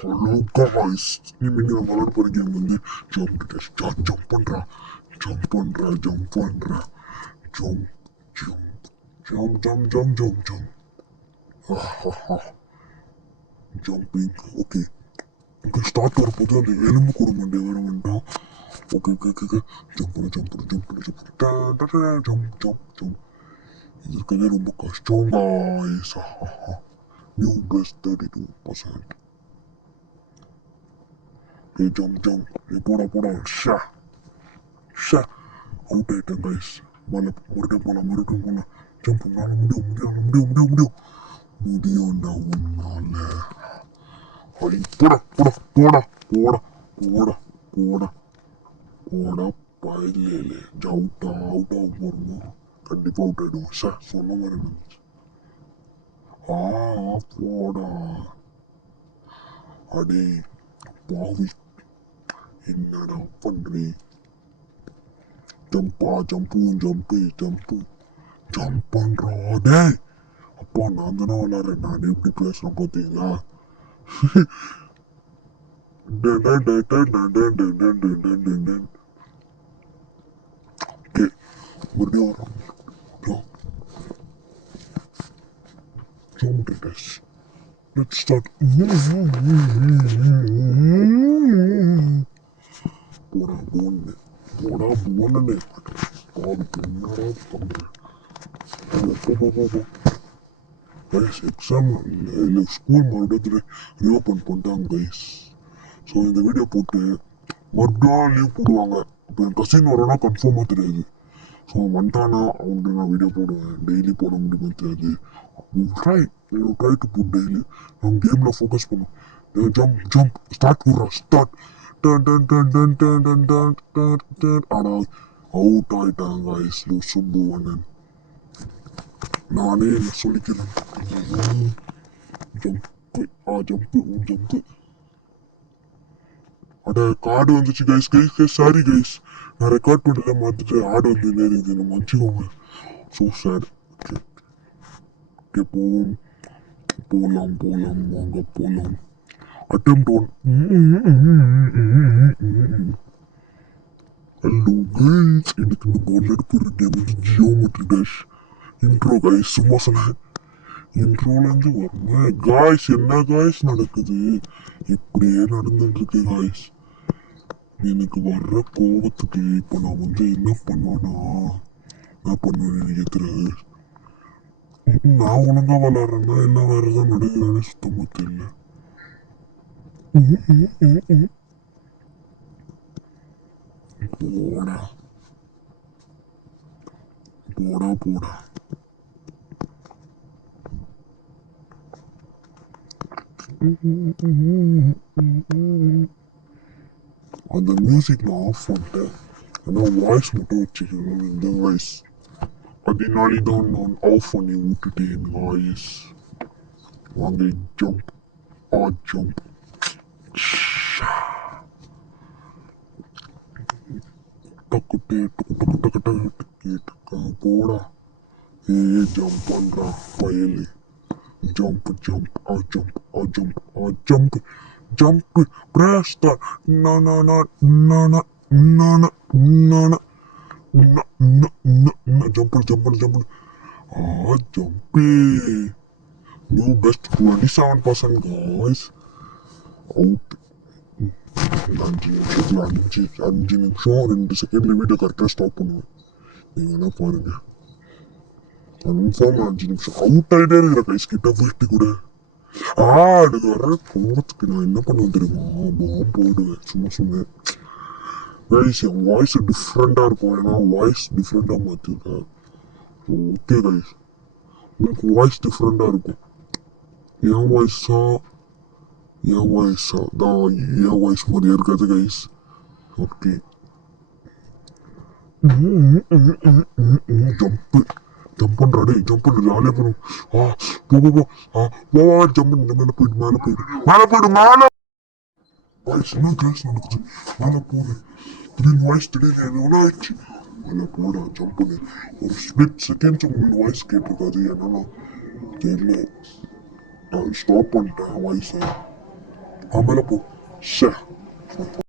Hello guys, இனிமேல் நம்ம விளாட போகிற கேம் வந்து ஜம்ப் டெஸ்ட். ஜம்ப் பண்ணுறா, ஜம்ப் பண்ணுறா, ஜம்ப் பண்ணுறா, jump jump jump jump jump jump jump jumping. Okay okay, start வரும்போது அந்த எலும்பு கூட மண்டே வர வேண்டாம். Okay okay okay okay, jump பண்ணு ஜம்ப் பண்ணு ஜம்ப் பண்ணு ஜம்ப் பண்ணு ஜம்ப் ஜம்ப் ஜம்ப். இது இருக்கவே ரொம்ப கஷ்டம் guys. New best 32%. Jump jump, போடா போடா, ஷா ஷா. அவுட் ஆயிட்டேன் கைஸ். மறுபடியும் போகலாம். ஜம்ப் பண்ணால முடியும். முடியும்டா உன்னால. அடி போடா போடா போடா போடா போடா போடா போடா பயிலே. அவுட்டா போறோமா? கண்டிப்பா அவுட் ஆயிடுவோம். சார் சொன்ன மாதிரி இருந்துச்சு. போடா அடே பாவி, என்னடா பண்றீ? ஜம்ப் பண்றா டே. அப்பா நான் தானே விளாட்றேன், நான் எப்படி பேசுறேன் பார்த்தீங்களா? ஓகே மறுபடியும் வரோம். Let's start. போடா போன்னு பாவுக்கு என்னடா பண்றேன்? கைஸ் எக்ஸாம் இல்லை, ஸ்கூல் மறுபடியும் ரீஓப்பன் பண்ணிட்டாங்க கைஸ். ஸோ இந்த வீடியோ போட்டு மறுபடியும் லீவ் போடுவாங்க. இப்போ என் கசின் வரனா கன்ஃபார்மாக தெரியாது. ஸோ வந்துட்டானா அவன்கிட்ட நான் வீடியோ போடுவேன். டெய்லி போட முடியுமா தெரியாது. Try to put daily. நம்ம கேமில் ஃபோக்கஸ் பண்ணும். ஜம்ப் ஸ்டார்ட் விட்றா, ஸ்டார்ட். ஆனால் அவுட் ஆயிட்டாங்க கைஸ். சுப்புவனன் நானே என்ன சொல்லிக்கிறேன். ஜம்ப் அட கார்டு வந்துச்சு கைஸ். சாரி கைஸ், நான் ரெக்கார்ட் பண்ணல, மாத்திட்டு ஆடு வந்து நேரிது, நம்ம மன்னிச்சுக்கோங்க. So sir. ஓகே போகலாம் வாங்க போகலாம். அட்டெம்ப்ட் 1. ஹலோ கைஸ், எனக்கு இந்த பால் எடுக்கிற கேம் வந்து ஜியோமெட்ரி டேஷ். இன்ட்ரோ கைஸ், சும்மா சொன்னேன். இன்ட்ரோலேருந்து வரேன் காய்ஸ். என்ன காய்ஸ் நடக்குது? இப்படியே நடந்துட்டு இருக்கு காய்ஸ். எனக்கு வர்ற கோபத்துக்கு இப்போ நான் வந்து என்ன பண்ணுவேன்னு கேட்குறேன். நான் ஒழுங்கா விளாட்றேன்னா என்ன வேறதான் நடக்குதுன்னு சுத்தமாக தெரியல. போடா அந்த மியூசிக் நான் ஆஃப் பண்ணிட்டேன். ஆனால் வாய்ஸ் மட்டும் வச்சுக்கணும். இந்த வாய்ஸ் அதனாலே தான் நான் ஆஃப் பண்ணி விட்டுட்டேன் வாய்ஸ். வாங்க ஜம்ப் ஜம்ப். போடா ஜம்ப் பண்றா பயலு. Jump press start. Jump jump. New best 27% guys. Out. 5 நிமிஷம் 2 செகண்ட்ல வீட்டை கரெக்டாக ஸ்டாப் பண்ணுவேன். நீங்க என்ன பாருங்க. கன்ஃபார்ம் 5 நிமிஷம் அவுட் ஆகிட்டே இருக்கிற கைஸ் கிட்ட போயிட்டு கூட. எனக்கு வர கோவத்துக்கு நான் என்ன பண்ணுவேன் தெரியுமா? பாம் போடுவேன். சும்மா கைஸ் என் வாய்ஸ் டிஃப்ரெண்டாக இருக்கும். ஏன்னா வாய்ஸ் டிஃப்ரெண்டாக மாற்றிருக்கேன். ஓகே கைஸ், உங்களுக்கு வாய்ஸ் டிஃப்ரெண்டாக இருக்கும். என் வாய்ஸா தான் என் வாய்ஸ் மாதிரியே இருக்காது கைஸ். ஓகே ஜம்ப் பண்றாடே. ஜம்ப் பண்ணு, ஜாலியாக பண்ணும். ஜம்ப் பண்ணு. மேலே போயிடு. வாய்ஸ் என்ன கிளாஸ் நடக்குது? மேலே போடு. திடீர்னு வாய்ஸ் திடீர்னு எவ்வளோ ஆயிடுச்சு. மேலே போடா, ஜம்ப் பண்ணு. ஒரு ஸ்பிளிட் செகண்ட்ஸ் உங்களுக்கு வாய்ஸ் கேட்டிருக்காது. என்னன்னா தெரியல, நான் ஸ்டாப் பண்ணிட்டேன் வாய்ஸை. ஆமால போ ஷே